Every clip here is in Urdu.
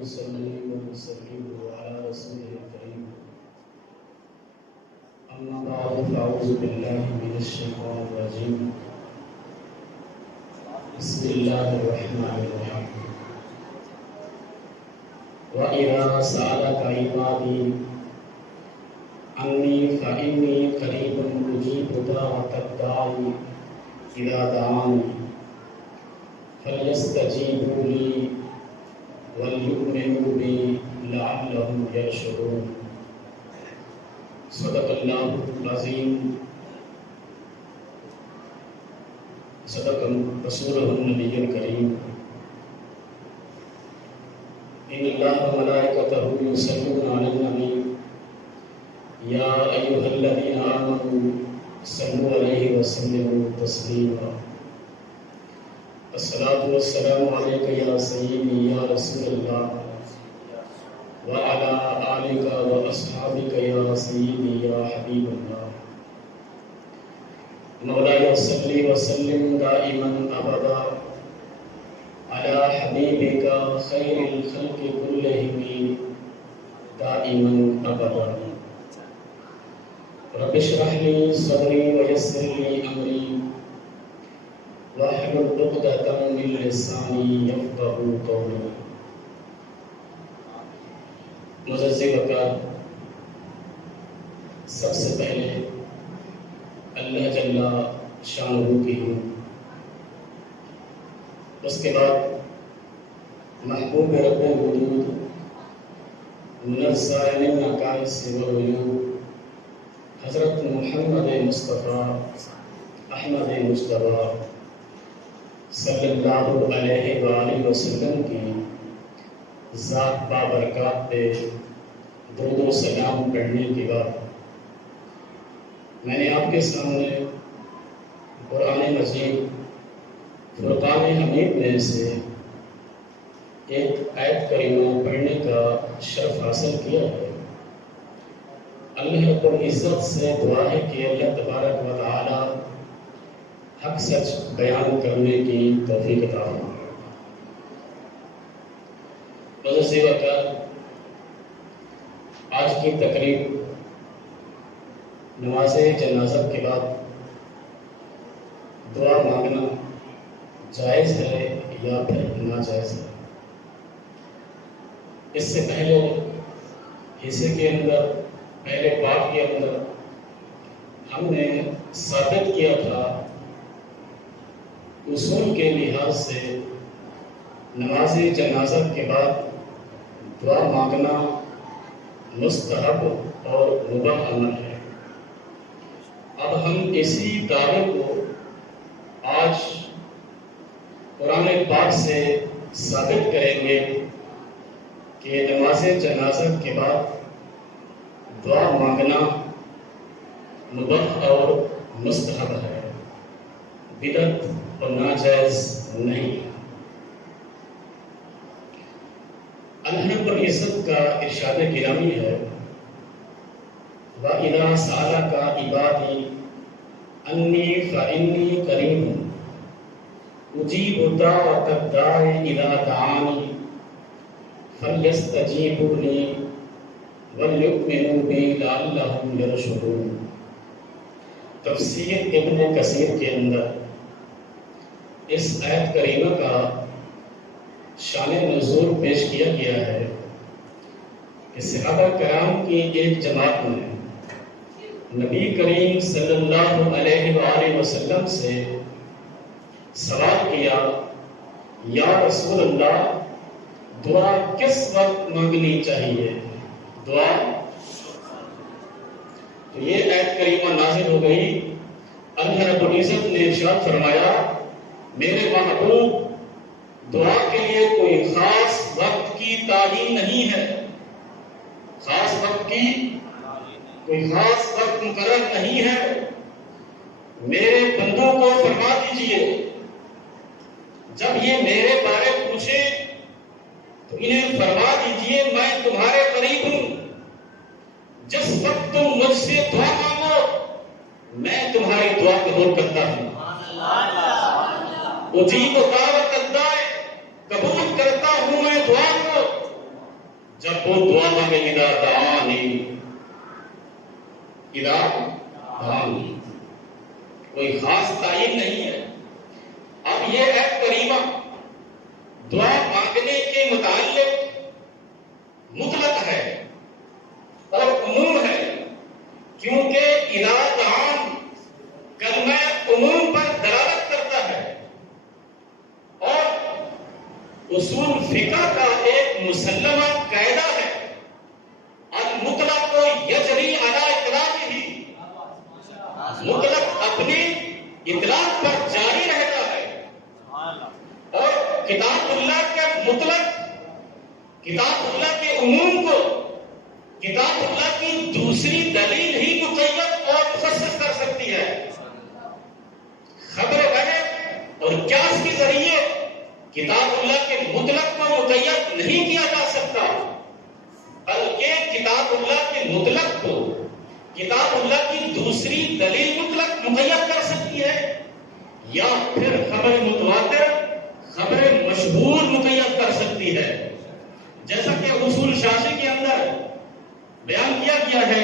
ونصلي ونسلم على رسوله الكريم أما بعد فأعوذ بالله من الشيطان الرجيم بسم الله الرحمن الرحيم وإذا سألك عبادي عني فإني قريب أجيب دعوة الداعي إذا دعاني فليستجيبوا لي وَلْيُؤْمِنُوا بِي لَعَلَّهُمْ يَرْشُدُونَ صدق اللہ العظیم صدق رسولہ النبی الکریم ان اللہ وملائکتہ یصلون علی النبی یا ایھا الذین آمنوا صلوا علیہ وسلموا تسلیما الصلاۃ والسلام علیک یا سیدی یا رسول اللہ وعلی آلک واصحابک یا سیدی یا حبیب اللہ مولاي صلی وسلم دائما ابدا علی حبیبک خیر الخلق کلہم دائما ابدا رب اشرح لي صدری ويسر لي امری واحلل عقدۃ من لسانی یفقهوا قولی معزز وقار سب سے پہلے اللہ جل شانہ کی ہوں، اس کے بعد محبوب رب الوجود منزل النقائص والعیوب حضرت محمد مصطفیٰ احمد مجتبیٰ صلی اللہ علیہ وآلہ وسلم کی ذات بابرکات پہ درود و سلام پڑھنے کے بعد میں نے آپ کے سامنے قرآن مجید فرقان حمید میں سے ایک آیت کریمہ پڑھنے کا شرف حاصل کیا ہے۔ اللہ رب العزت سے دعا ہے کہ اللہ تبارک و تعالی حق سچ بیان کرنے کی توفیق عطا فرمائے۔ معزز وقار آج کی تقریب نماز جنازہ کے بعد دعا مانگنا جائز ہے یا پھر ناجائز ہے؟ اس سے پہلے حصے کے اندر پہلے باب کے اندر ہم نے ثابت کیا تھا اصول کے لحاظ سے نماز جنازہ کے بعد دعا مانگنا مستحب اور مباح عمل ہے۔ اب ہم اسی دعوے کو آج قرآن پاک سے ثابت کریں گے کہ نماز جنازہ کے بعد دعا مانگنا مباح اور مستحب ہے، بدعت اور ناجائز نہیں۔ اللہ رب العزت کا ارشاد گرامی ہے وَإِذَا سَأَلَكَ عِبَادِي أَنِّي فَإِنِّي قَرِيبٌ أُجِيبُ دَعْوَةَ الدَّاعِ إِذَا دَعَانِ فَلْيَسْتَجِيبُوا لِي وَلْيُؤْمِنُوا بِي لَعَلَّهُمْ يَرْشُدُونَ۔ تفسیر ابن کثیر کے اندر اس آیت کریمہ کا شان نزول پیش کیا گیا ہے کہ صحابہ کرام کی ایک جماعت نے نبی کریم صلی اللہ علیہ وآلہ وسلم سے سوال کیا، یا رسول اللہ دعا کس وقت مانگنی چاہیے؟ دعا تو یہ آیت کریمہ نازل ہو گئی۔ اللہ رب العزت نے ارشاد فرمایا، میرے محبوب دعا کے لیے کوئی خاص وقت کی تعین نہیں ہے، خاص وقت کی کوئی خاص وقت مقرر نہیں ہے۔ میرے بندوں کو فرما دیجئے جب یہ میرے بارے پوچھے تو انہیں فرما دیجئے میں تمہارے قریب ہوں، جس وقت تم مجھ سے دعا مانگو میں تمہاری دعا قبول کرتا ہوں۔ اجیب دعوت الداع، قبول کرتا ہوں میں دعا کو وہ دعا مانگے اذا دعانی، اذا دعانی، کوئی خاص تعین نہیں ہے۔ اب یہ ایت کریمہ دعا مانگنے کے متعلق مطلق ہے اور عموم ہے، کیونکہ اذا دعان کلمہ عموم پر دلالت کرتا ہے، اور اصول فقہ کا ایک مسلمہ قاعدہ ہے المطلق یجری علی اطلاقہ، مطلق اپنے اطلاق پر جاری رہتا ہے، اور کتاب اللہ کے مطلق، کتاب اللہ کے عموم کو کتاب اللہ کی دوسری دلیل ہی مقید اور مخصص کر سکتی ہے۔ خبر واحد اور قیاس کے ذریعے کتاب اللہ کے مطلق کو مقید نہیں کیا جا سکتا، بلکہ کتاب اللہ کے مطلق کو کتاب اللہ کی دوسری دلیل مطلق مقید کر سکتی ہے، یا پھر خبر متواتر، خبر مشہور مقید کر سکتی ہے، جیسا کہ اصول شاشی کے اندر بیان کیا گیا ہے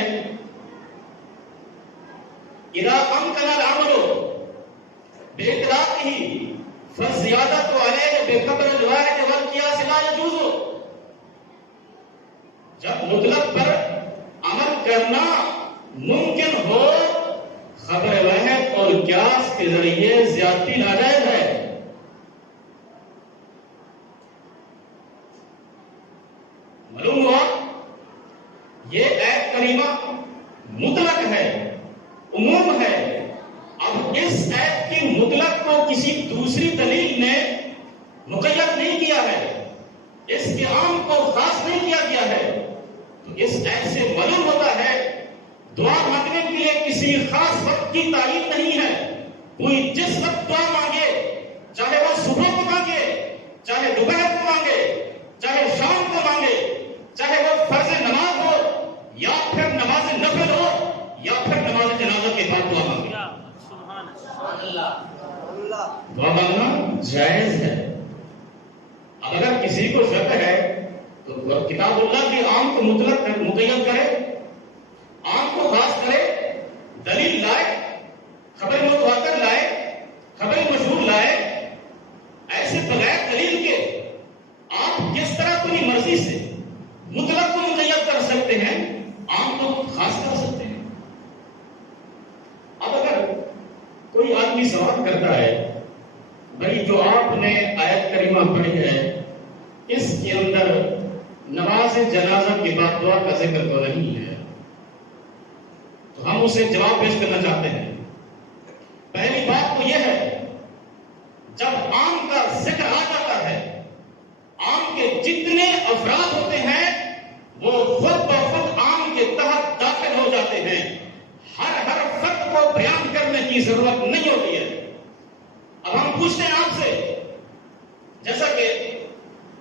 اذا امکن العمل باطلاقہ فالزیادۃ علیہ بخبر الواحد والقیاس لا یجوز، جب مطلق پر عمل کرنا ممکن ہو خبر واحد اور قیاس کے ذریعے زیادتی ناجائز ہے۔ معلوم ہوا یہ ایت کریمہ مطلق ہے، عموم ہے۔ اب اس ایت کی مطلق کو کسی دوسری دلیل نے مقید نہیں کیا ہے، اس کے عام کو خاص نہیں کیا گیا ہے، تو اس ایت سے معلوم ہوتا ہے دعا مانگنے کے لیے کسی خاص وقت کی تعین نہیں ہے، کوئی جس وقت دعا مانگے، چاہے وہ صبح کو مانگے، چاہے دوپہر کو مانگے، چاہے شام کو مانگے، چاہے وہ فرض نماز ہو یا پھر نماز نفل ہو یا پھر نماز جنازہ کے بعد دعا مانگے، دعا مانگنا جائز ہے۔ اب اگر کسی کو شک ہے تو کتاب اللہ کے عام کو مطلق مقید کرے، عام کو خاص کرے، دلیل لائے، خبر متواتر لائے، خبر مشہور لائے، ایسے بغیر دلیل کے آپ کس طرح اپنی مرضی سے مطلق کو مقید کر سکتے ہیں، عام کو خاص کر سکتے ہیں؟ اب اگر کوئی آدمی سوال کرتا ہے بھائی جو آپ نے آیت کریمہ پڑھی ہے اس کے اندر نماز جنازہ کے بعد دعا کا ذکر تو نہیں ہے، تو ہم اسے جواب پیش کرنا چاہتے ہیں۔ پہلی بات تو یہ ہے جب عام کا ذکر آ جاتا ہے، عام کے جتنے افراد ہوتے ہیں وہ خود بخود عام کے تحت داخل ہو جاتے ہیں، ہر فرد کو بیان کرنے کی ضرورت نہیں ہوتی ہے۔ اب ہم پوچھتے ہیں آپ سے، جیسا کہ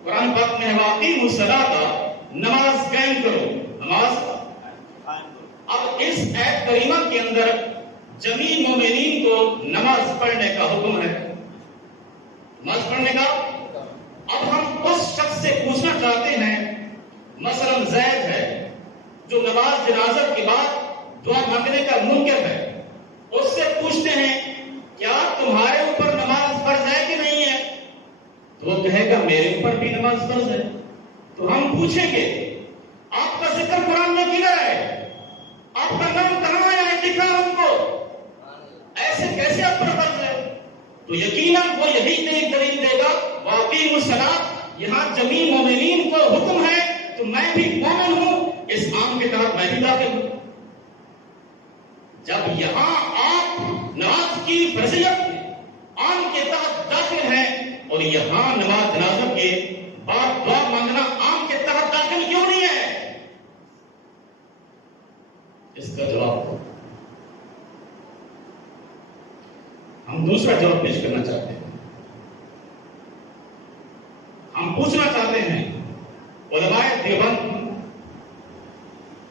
قرآن پاک میں واقعی الصلاۃ، نماز قائم کرو، نماز، اب اس ایت کریمہ کے اندر جمیع مومنین کو نماز پڑھنے کا حکم ہے، نماز پڑھنے کا۔ اب ہم اس شخص سے پوچھنا چاہتے ہیں، مثلا زید ہے جو نماز جنازہ کے بعد دعا مانگنے کا منکر ہے، اس سے پوچھتے ہیں کیا تمہارے اوپر نماز فرض ہے کہ نہیں ہے؟ تو وہ کہے گا میرے اوپر بھی نماز فرض ہے۔ تو ہم پوچھیں گے آپ کا ذکر قرآن میں کدھر ہے؟ آپ کا نام کہاں آیا ہے؟ دکھا ہم کو، ایسے کیسے آپ پر فرض ہے؟ تو یقیناً وہ یہی دلیل دے گا واقعی الصلاۃ، یہاں جمیع مومنین کو حکم ہے تو میں بھی مومن ہوں، اس عام کے تحت میں بھی داخل ہوں۔ جب یہاں آپ نماز کی فرضیت عام کے تحت داخل ہیں اور یہاں نماز جنازہ کے بعد دعا مانگنا عام کے تحت داخل کیوں نہیں ہے؟ اس کا جواب ہم دوسرا جواب پیش کرنا چاہتے ہیں۔ ہم پوچھنا چاہتے ہیں علماء دیوبند،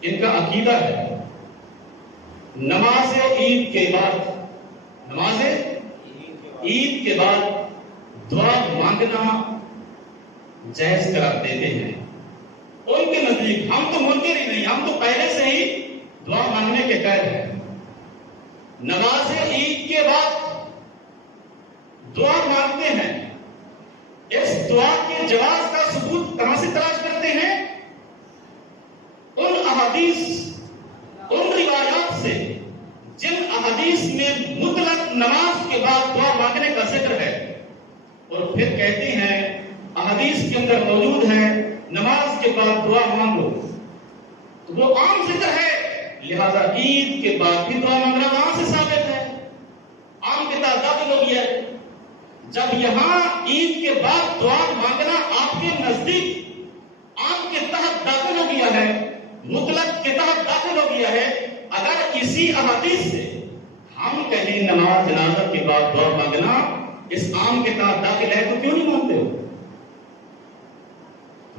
ان کا عقیدہ ہے نماز عید کے بعد، نماز عید کے بعد دعا مانگنا جائز قرار دیتے ہیں، ان کے نزدیک ہم تو منکر ہی نہیں، ہم تو پہلے سے ہی دعا مانگنے کے قائل ہیں۔ نماز عید کے بعد دعا مانگتے ہیں، اس دعا کے جواز کا ثبوت کہاں سے تلاش کرتے ہیں؟ ان احادیث، ان روایات سے جن احادیث میں مطلق نماز کے بعد دعا مانگنے کا ذکر ہے، اور پھر کہتے ہیں احادیث کے اندر موجود ہے نماز کے بعد دعا مانگو، تو وہ عام ذکر ہے، لہذا عید کے بعد بھی دعا مانگنا وہاں سے ثابت ہے، عام کے تحت داخل ہو گیا ہے۔ جب یہاں عید کے بعد دعا مانگنا آپ کے نزدیک عام کے تحت داخل ہو گیا ہے، مطلق کے تحت داخل ہو گیا ہے، اگر اسی احادیث سے ہم کہیں نماز جنازہ کے بعد دعا مانگنا اس عام کے تحت داخل ہے تو کیوں نہیں مانتے ہو؟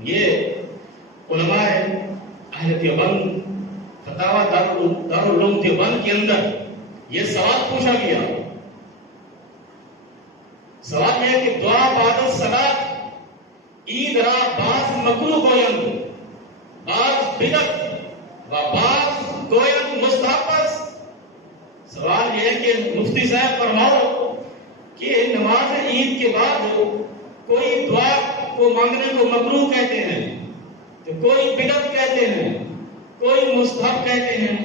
یہ علماء اہل دیوبند فتاوی دارالعلوم دیوبند کے اندر یہ سوال پوچھا گیا، سوال یہ ہے کہ دعا بعد الصلاۃ عید را بعض مکروہ گویند بعض بدعت و بعض گویند مستحب است۔ سوال یہ ہے کہ مفتی صاحب فرماؤ کہ نماز عید کے بعد کوئی دعا کو مانگنے کو مکروہ کہتے ہیں، تو کوئی بدعت کہتے ہیں، کوئی مستحب کہتے ہیں،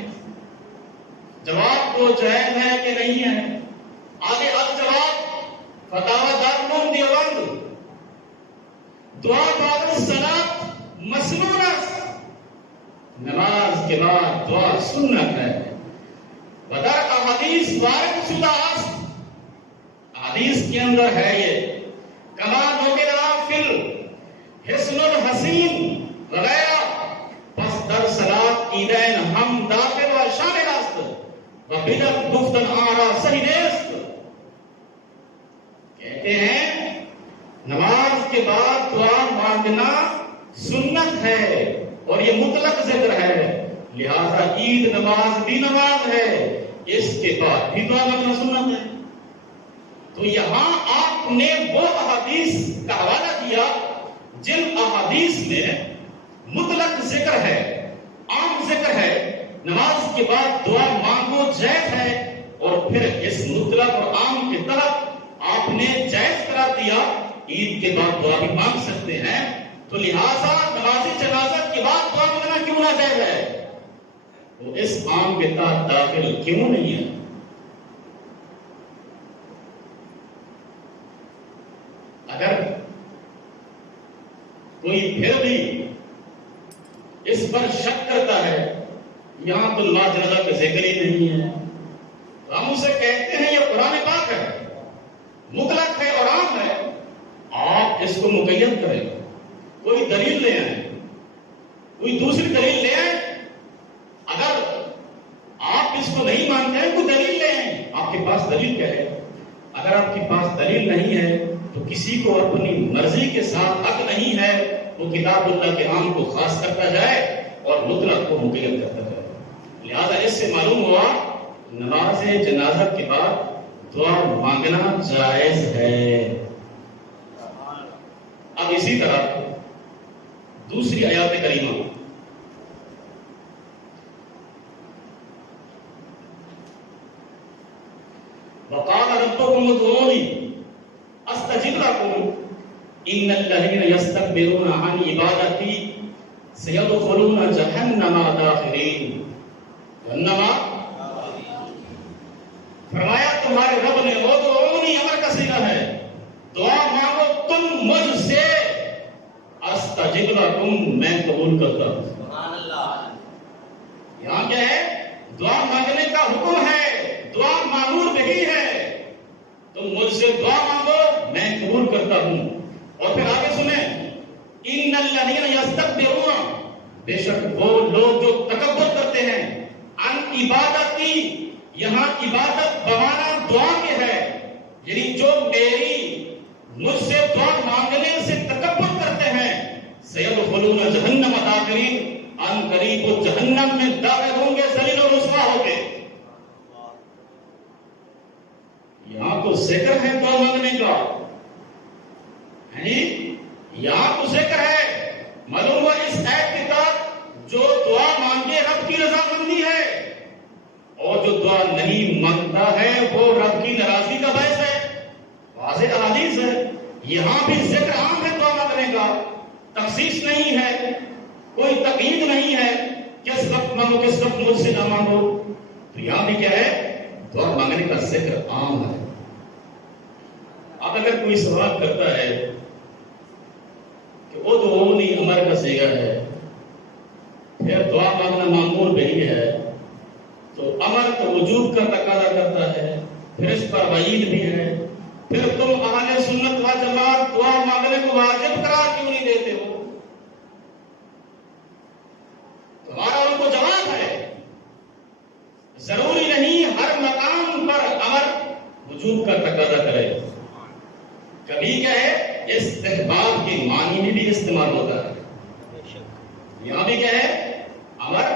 جواب تو جائز ہے کہ نہیں ہے؟ آگے اب جواب فتاوی دارالعلوم دیوبند، دعا بعد الصلاۃ مسنون است، نماز کے بعد دعا سنت ہے، ودر احادیث وارد شدہ است، حدیث کے اندر ہے یہ، کما نقل فی الحسن الحسین وغیرہ، پس در صلاۃ عیدین ہم داخل و شامل است و بدعت گفتن آرا صحیح نیست۔ کہتے ہیں نماز کے بعد دعا مانگنا سنت ہے اور یہ مطلق ذکر ہے، لہذا عید نماز بھی نماز ہے، اس کے بعد بھی دعا مانگنا سنت ہے۔ تو یہاں آپ نے وہ احادیث کا حوالہ دیا جن احادیث میں مطلق ذکر ہے، عام ذکر ہے، نماز کے بعد دعا مانگو جائز ہے، اور پھر اس مطلق اور عام کے تحت آپ نے جائز قرار دیا عید کے بعد دعا بھی مانگ سکتے ہیں، تو لہٰذا نماز جنازہ کے بعد دعا مانگنا کیوں ناجائز ہے؟ وہ اس عام کے تحت داخل کیوں نہیں ہے؟ اگر کوئی پھر بھی اس پر شک کرتا ہے یہاں تو نماز جنازہ کا ذکر ہی نہیں ہے، ہم اسے کہتے ہیں یہ قرآن پاک ہے، مطلق ہے اور عام ہے، آپ اس کو مقید کریں، کوئی دلیل لے آئیں، کوئی دوسری دلیل لے آئیں، اگر آپ اس کو نہیں مانتے ہیں کوئی دلیل لے آئیں، آپ کے پاس دلیل کیا ہے؟ اگر آپ کے پاس دلیل نہیں ہے تو کسی کو اپنی مرضی کے ساتھ حق نہیں ہے وہ کتاب اللہ کے عام کو خاص کرتا جائے اور مطلق کو مقید کرتا جائے۔ لہذا اس سے معلوم ہوا نماز جنازہ کے بعد دعا مانگنا جائز ہے۔ اب اسی طرح دوسری آیات کریمہ وقال ربكم ادعوني استجب لكم ان الذين يستكبرون عن عبادتي سيدخلون جہنم داخرین۔ جہنم فرمایا تمہارے رب نے ادعونی امر کا صیغہ ہے، دعا مانگو تم مجھ سے، استجب لکم میں قبول کرتا ہوں۔ سبحان اللہ۔ یہاں کیا ہے؟ دعا مانگنے کا حکم ہے، دعا معمول نہیں ہے، تم مجھ سے دعا مانگو میں قبول کرتا ہوں۔ اور پھر آگے سنیں، ان الذین یستکبرون، بے شک وہ لوگ جو تکبر کرتے ہیں، عن عبادتی، یہاں عبادت بمانا دعا کے ہے، یعنی جو میری مجھ سے دعا مانگنے سے تکبر کرتے ہیں، سیدخلون جہنم داخرین، ان قریب وہ جہنم میں داخل ہوں گے ذلیل و رسوا ہو کے۔ یہاں تو ذکر ہے دعا مانگنے کا، یہاں تو ذکر ہے، معلوم ہوا اس آیت کے تخصیص نہیں ہے، کوئی تقیید نہیں ہے، کس وقت مانگو کس وقت مجھ سے نہ مانگو. تو یہاں بھی کیا ہے؟ دعا مانگنے کا ذکر عام ہے. اب اگر کوئی سوال کرتا ہے کہ وہ تو اولی امر کا صیغہ ہے، پھر دعا مانگنا معمول نہیں ہے، تو امر تو وجوب کا تقاضا کرتا ہے، پھر اس پر وعید بھی ہے، پھر تم اہل سنت و جماعت دعا مانگنے کو واجب قرار کیوں نہیں دیتے ہو؟ تمہارا ان کو جواب ہے ضروری نہیں ہر مقام پر امر وجوب کا تقاضا کرے. کبھی کیا ہے استحباب کے معنی میں بھی استعمال ہوتا ہے. یہاں بھی کیا ہے؟ امر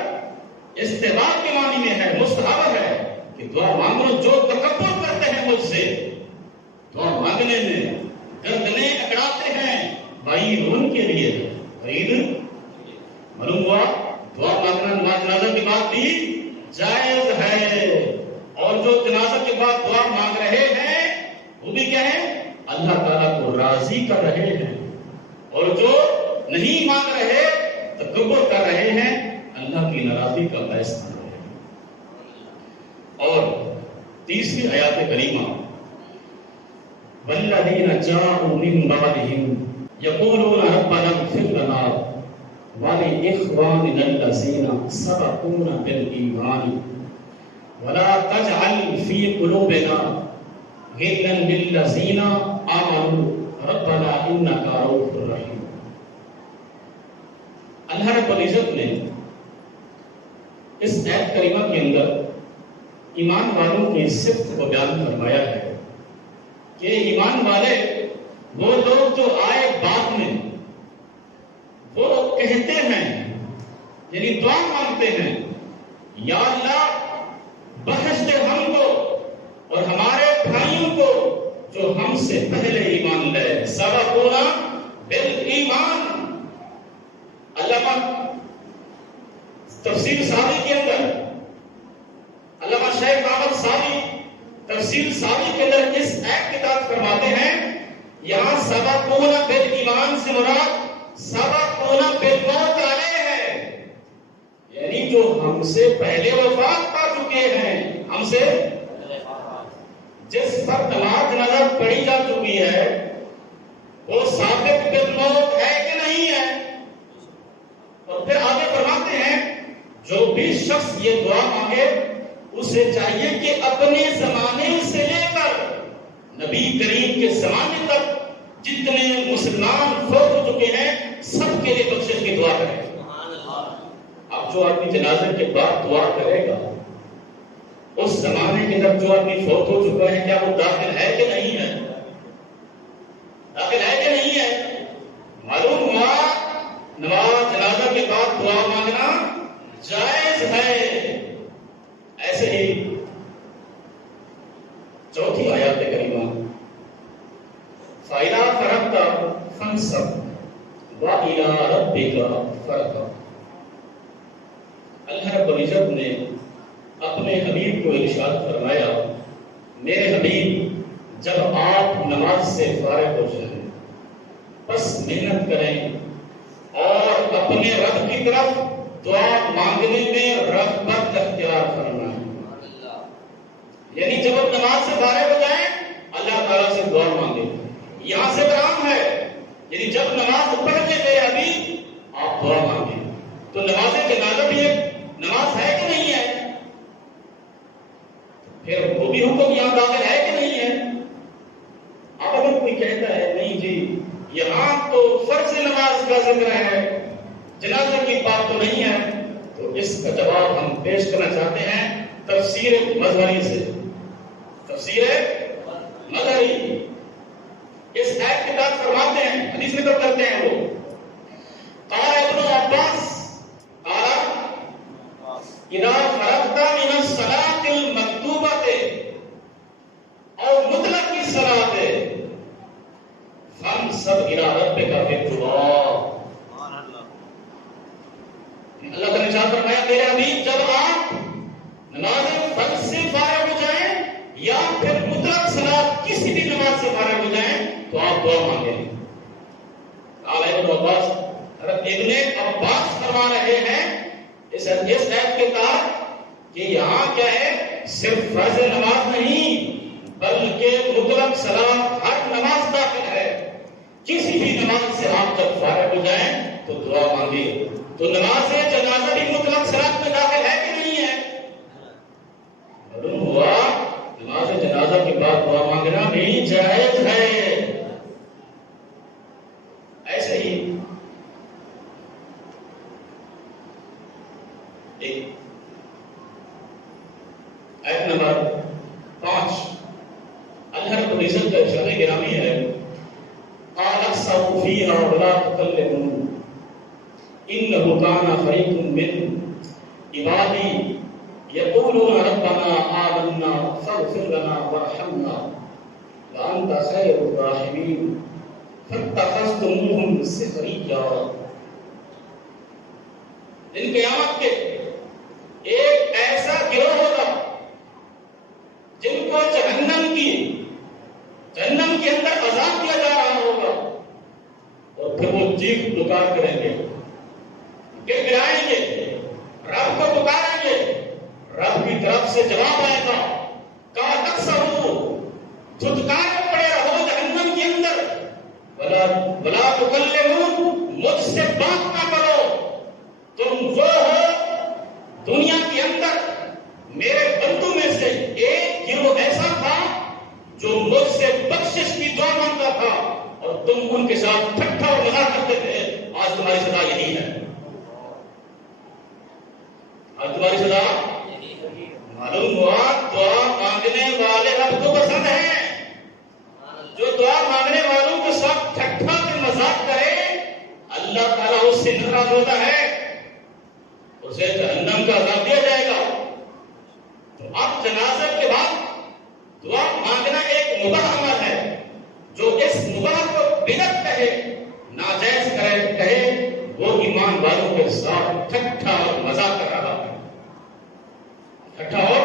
استحباب کے معنی میں ہے، مستحب ہے کہ دعا مانگو. جو تکبر کرتے ہیں مجھ سے دعا مانگنے میں، گردنیں اکڑاتے ہیں، وعید ان کے لیے ہے. وعید معلوم ہوا دعا مانگنا نماز جنازہ کے بعد بھی جائز ہے. اور جو جنازہ کے بعد دعا مانگ رہے ہیں وہ بھی کیا ہے؟ اللہ تعالیٰ کو راضی کر رہے ہیں. اور جو نہیں مانگ رہے، تکبر کر رہے ہیں، اللہ کی ناراضی کا باعث بن رہے ہیں. اور تیسری آیات کریمہ والذین جاءوا من بعدهم یقولون ربنا اغفر لنا ولإخواننا الذین سبقونا بالایمان ولا تجعل في قلوبنا غلا للذین آمنوا ربنا انک رؤوف رحیم. اللہ رب العزت نے اس آیت کریمہ کے اندر ایمان والوں کی صفت کو بیان فرمایا ہے کہ ایمان والے وہ لوگ جو آئے بعد میں وہ کہتے ہیں، یعنی دعا مانگتے ہیں، یا اللہ بخش دے ہم کو اور ہمارے بھائیوں کو جو ہم سے پہلے ایمان لائے. سبقونا بالایمان. علامہ تفسیر ساوی کے اندر علامہ شیخ احمد ساوی تفسیر ساوی کے اندر اس ایت کی تائید فرماتے ہیں، یہاں سبقونا بالایمان سے مراد سبقونا بالموت علیہ ہے، یعنی جو ہم سے پہلے وفات پا چکے ہیں، ہم سے جس پر نماز نظر پڑھی جا چکی ہے وہ ثابت بالموت ہے کہ نہیں ہے. اور پھر آگے فرماتے ہیں جو بھی شخص یہ دعا مانگے اسے چاہیے کہ اپنے زمانے سے لے کر نبی کریم کے زمانے تک جتنے مسلمان فوت ہو چکے ہیں سب کے لیے بخشش کی دعا کرے. اب جو آدمی جنازے کے بعد دعا کرے گا اس زمانے کے اندر جو آدمی فوت ہو چکا ہے کیا وہ داخل ہے کہ نہیں ہے؟ داخل ہے کہ نہیں ہے؟ معلوم ہوا نماز جنازہ کے بعد دعا مانگنا جائز ہے. ایسے ہی چوتھی آیات کریمہ فَإِذَا فَرَغْتَ فَانصَبْ وَإِلَىٰ رَبِّكَ فَارْغَب. اللہ رب العزت نے اپنے حبیب کو ارشاد فرمایا، میرے حبیب جب آپ نماز سے فارغ ہو جائیں بس محنت کریں اور اپنے رب کی طرف دعا مانگنے میں رغبت اختیار فرمائیں. یعنی جب آپ نماز سے فارغ ہو جائیں اللہ تعالیٰ سے دعا مانگیں. یہاں سے کام ہے، یعنی جب نماز پڑھنے گئے ابھی آپ دعا مانگیں. تو نماز جنازہ بھی ایک نماز ہے کہ نہیں ہے؟ پھر وہ بھی حکم یہاں داخل ہے کہ نہیں ہے؟ اب اگر کوئی کہتا ہے نہیں جی یہاں تو فرض نماز کا ذکر ہے، جنازہ کی بات تو نہیں ہے، تو اس کا جواب ہم پیش کرنا چاہتے ہیں تفسیر مظہری سے. تفسیر مظہری اس آیت کے بعد فرماتے ہیں، حدیث نقل کرتے ہیں وہ قال ابن عباس قال اذا فرغت من الصلاة المكتوبة او مطلق کی صلاۃ فانصب الى ربك بالدعاء. اللہ تعالی نے ارشاد فرمایا میرے حبیب جب آپ نماز فرض سے فارغ ہو جائیں یا پھر مطلق صلاۃ کسی بھی نماز سے فارغ ہو جائیں تو آپ دعا مانگیں. قال ابن عباس حضرت ابن عباس فرما رہے ہیں اس آیت کے تحت کہ یہاں کیا ہے، صرف فرض نماز نہیں بلکہ مطلق صلاۃ، ہر نماز داخل ہے۔ کسی بھی نماز سے آپ جب فارغ ہو جائیں تو دعا مانگے۔ تو نماز جنازہ بھی مطلق صلاۃ میں داخل ہے کہ نہیں ہے؟ معلوم ہوا نماز جنازہ کے بعد دعا مانگنا بھی جائز ہے۔ ایسے ہی آیت نمبر 5 اللہ رب العزت کا ارشاد گرامی ہے، قال اخسئوا فيها ولا تكلمون انه كان فريق من عبادي يقولون ربنا آمنا فاغفر لنا وارحمنا وانت خير الراحمين فاتخذتموهم سخريا۔ دن قیامت کے ایک ایسا گروہ ہوگا جن کو جہنم کے اندر عذاب دیا جا رہا ہوگا، اور پھر وہ چیخ پکار کریں گے، گڑگڑائیں گے، رب کو پکاریں گے، رب کی طرف سے جواب آئے گا، کہا تکسرو، چھٹکارے پڑے رہو جہنم کے اندر، ولا تکلمون، مجھ سے بات نہ کرو، تم وہ ہو دنیا کے اندر میرے بندوں میں سے ایک گروہ ایسا تھا جو مجھ سے بخشش کی دعا مانگتا تھا اور تم ان کے ساتھ ٹھٹھا اور مذاق کرتے تھے۔ آج تمہاری سزا یہی ہے، آج تمہاری سزا معلوم ہوا دعا مانگنے والے رب کو پسند ہے۔ جو دعا مانگنے والوں کے ساتھ ٹھٹھا کے مذاق کرے اللہ تعالیٰ اس سے ناراض ہوتا ہے، اسے جہنم کا عذاب دیا جائے گا۔ تو اب جنازہ کے بعد دعا مانگنا ایک مباح عمل ہے، جو اس مباح کو بدعت کہے، ناجائز کہے، وہ ایمان والوں کے ساتھ ٹھٹھا اور مذاق کر رہا ہے، ٹھٹھا اور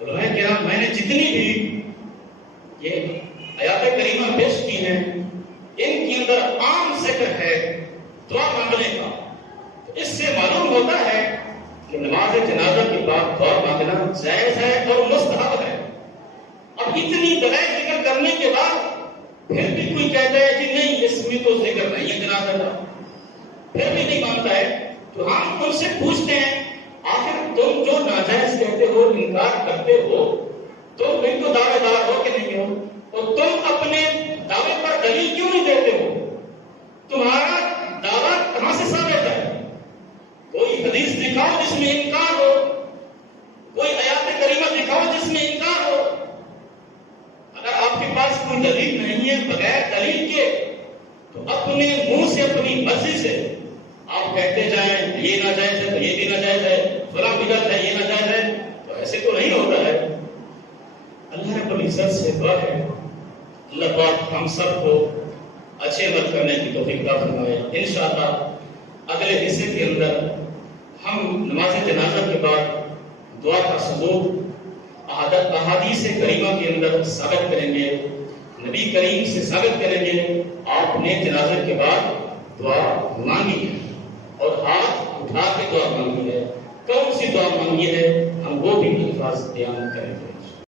علماء کرام میں نے جتنی بھی یہ آیات کریمہ پیش کی ہیں ان کے اندر عام ذکر ہے دعا مانگنے کا۔ اس سے معلوم ہوتا ہے کہ نماز جنازہ کے بعد دعا مانگنا جائز ہے اور مستحب ہے۔ اب اتنی دلائل ذکر کرنے کے بعد پھر بھی کوئی کہتا ہے کہ نہیں اس میں تو ذکر نہیں ہے جنازہ کا، پھر بھی نہیں مانتا ہے، تو ہم ان سے پوچھتے ہیں آخر تم جو ناجائز کہتے ہو، انکار کرتے ہو، تم ان کو دعوے دار ہو کہ نہیں ہو، اور تم اپنے دعوے پر دلیل کیوں نہیں دیتے ہو؟ تمہارا دعویٰ کہاں سے ثابت ہے؟ کوئی حدیث دکھاؤ جس میں انکار ہو، کوئی آیات کریمہ دکھاؤ جس میں انکار ہو۔ اگر آپ کے پاس کوئی دلیل نہیں ہے بغیر دلیل کے تو اپنے منہ سے اپنی مرضی سے آپ کہتے جائیں یہ ناجائز ہے تو یہ بھی ناجائز ہے، فلاں بدعت ہے یہ ناجائز ہے، تو ایسے تو نہیں ہوتا ہے۔ اللہ رب العزت سے دعا ہے اللہ پاک ہم سب کو اچھے عمل کرنے کی توفیق عطا فرمائے۔ انشاءاللہ اگلے حصے کے اندر ہم نماز جنازہ کے بعد دعا کا ثبوت احادیث کریمہ کے اندر ثابت کریں گے، نبی کریم سے ثابت کریں گے آپ نے جنازہ کے بعد دعا مانگی ہے اور ہاتھ اٹھا کے دعا مانگی ہے، کون سی دعا مانگی ہے ہم وہ بھی الفاظ بیان کریں گے۔